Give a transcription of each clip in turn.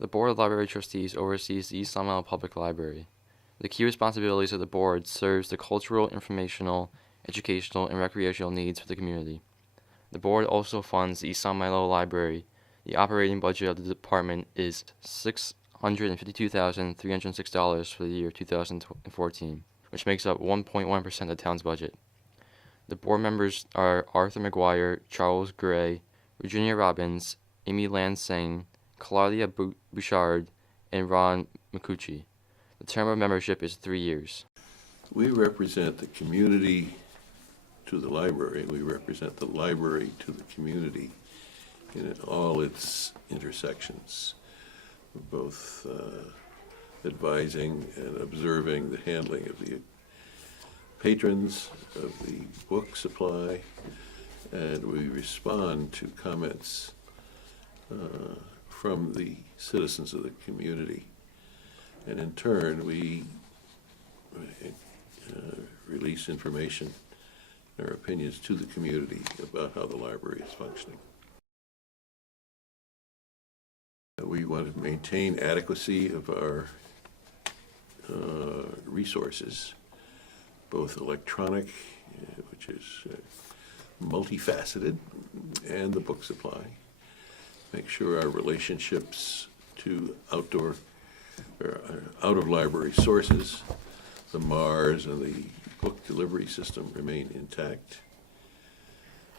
The Board of Library Trustees oversees the East Long Meadow Public Library. The key responsibilities of the board serves the cultural, informational, educational, and recreational needs of the community. The board also funds the East Long Meadow Library. The operating budget of the department is $652,306 for the year 2014, which makes up 1.1% of the town's budget. The board members are Arthur McGuire, Charles Gray, Virginia Robbins, Amy Lansing, Claudia Bouchard, and Ron McCucci. The term of membership is 3 years. We represent the community to the library. We represent the library to the community in all its intersections, both advising and observing the handling of the patrons of the book supply, and we respond to comments from the citizens of the community. And in turn, we release information, our opinions to the community about how the library is functioning. We want to maintain adequacy of our resources, both electronic, which is multifaceted, and the book supply. Make sure our relationships to outdoor or out-of-library sources, the MARS and the book delivery system, remain intact.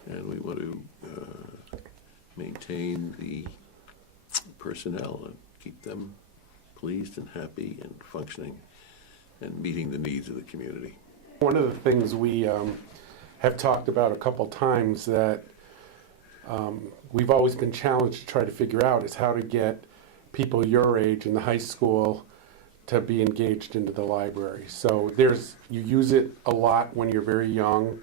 And we want to maintain the personnel and keep them pleased and happy and functioning and meeting the needs of the community. One of the things we have talked about a couple times that we've always been challenged to try to figure out is how to get people your age in the high school to be engaged into the library. So you use it a lot when you're very young,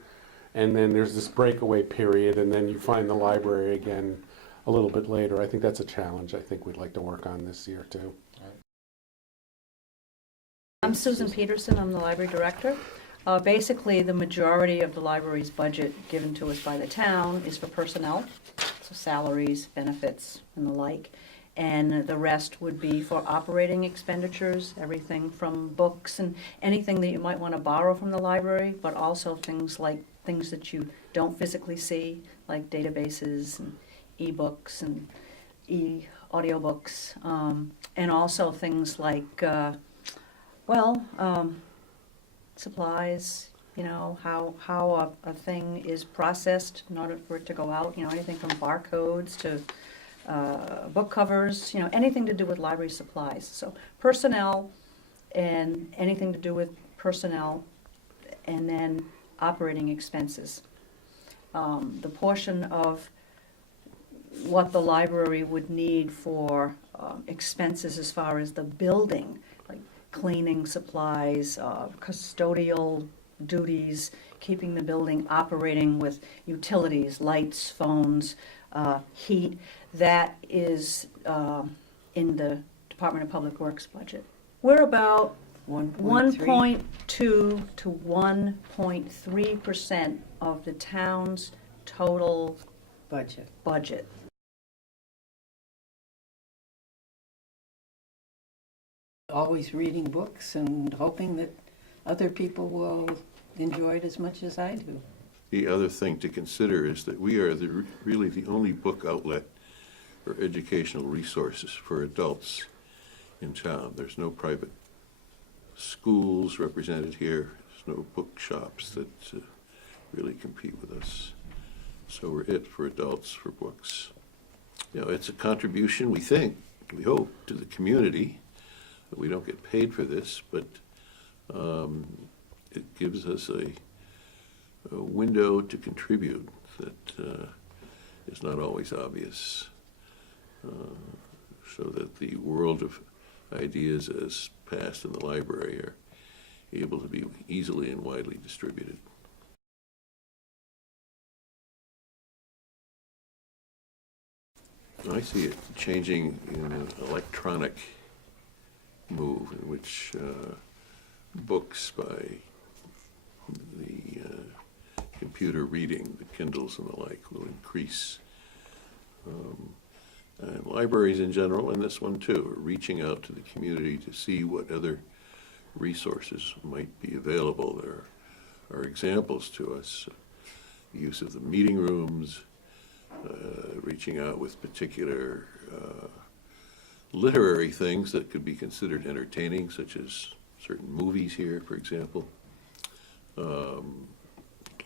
and then there's this breakaway period, and then you find the library again a little bit later. I think that's a challenge I think we'd like to work on this year too. I'm Susan Peterson. I'm the library director. Basically, the majority of the library's budget given to us by the town is for personnel, so salaries, benefits, and the like. And the rest would be for operating expenditures, everything from books and anything that you might want to borrow from the library, but also things that you don't physically see, like databases and e-books and e-audiobooks, and also things like supplies, how a thing is processed in order for it to go out, anything from barcodes to book covers, anything to do with library supplies. So personnel and anything to do with personnel, and then operating expenses. The portion of what the library would need for expenses as far as the building, like cleaning supplies, custodial duties, keeping the building operating with utilities, lights, phones, heat, that is in the Department of Public Works budget. We're about 1.2 to 1.3% of the town's total budget. Always reading books and hoping that other people will enjoy it as much as I do. The other thing to consider is that we are really the only book outlet or educational resources for adults in town. There's no private schools represented here. There's no bookshops that really compete with us. So we're it for adults for books. It's a contribution, we hope, to the community. We don't get paid for this, but it gives us a window to contribute that is not always obvious, so that the world of ideas as passed in the library are able to be easily and widely distributed. I see it changing in an electronic move in which books by the computer reading, the Kindles and the like, will increase. And libraries in general, and this one too, are reaching out to the community to see what other resources might be available. There are examples to us, use of the meeting rooms, reaching out with particular literary things that could be considered entertaining, such as certain movies here, for example.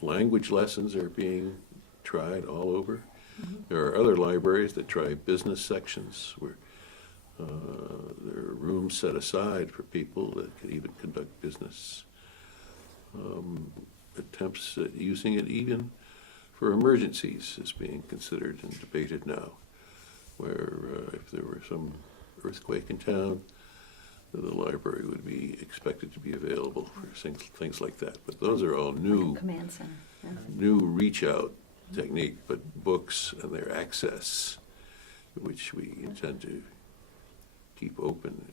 Language lessons are being tried all over. There are other libraries that try business sections where there are rooms set aside for people that can even conduct business. Attempts at using it even for emergencies is being considered and debated now, where if there were some earthquake in town, the library would be expected to be available for things like that. But those are all new, Command center. Yeah. new reach out technique, but books and their access, which we intend to keep open,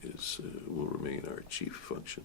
will remain our chief function.